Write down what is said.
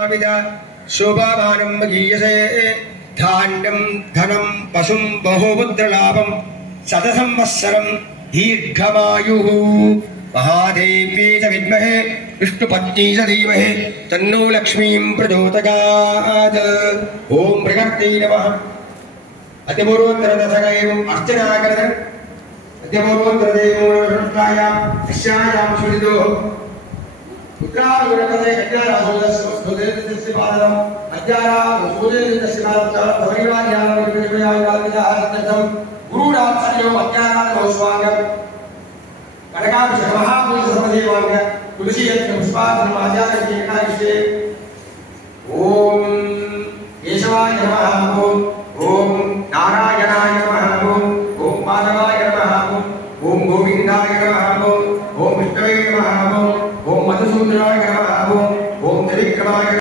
शोभामानं गीयसे धान्यं धनं पशुं बहुपुत्रलाभं शतसंवत्सरं दीर्घमायुः महादेव्यै च विद्महे विष्णुपत्न्यै च धीमहि तन्नो लक्ष्मीं प्रचोदयात्। ओं प्रकृत्यै नमः। अतिपूर्वोत्तरदशकम् अर्चनाकरण अतिपूर्वोत्तरदेवोत्तरायां यस्यायां सुनिदोः उत्तराविरकते कन्यारासोदस्य पादम् अज्ञानासोदस्य पादम् परिवार्यानां गुरुरात्सर्यो अज्ञानानमस्वागम् कनकाभिषेकमहापूजसमदेवाङ्ग तुलसीयज्ञपुष्पासनमाचार्येकाविषये। ओम केशवाय नमः।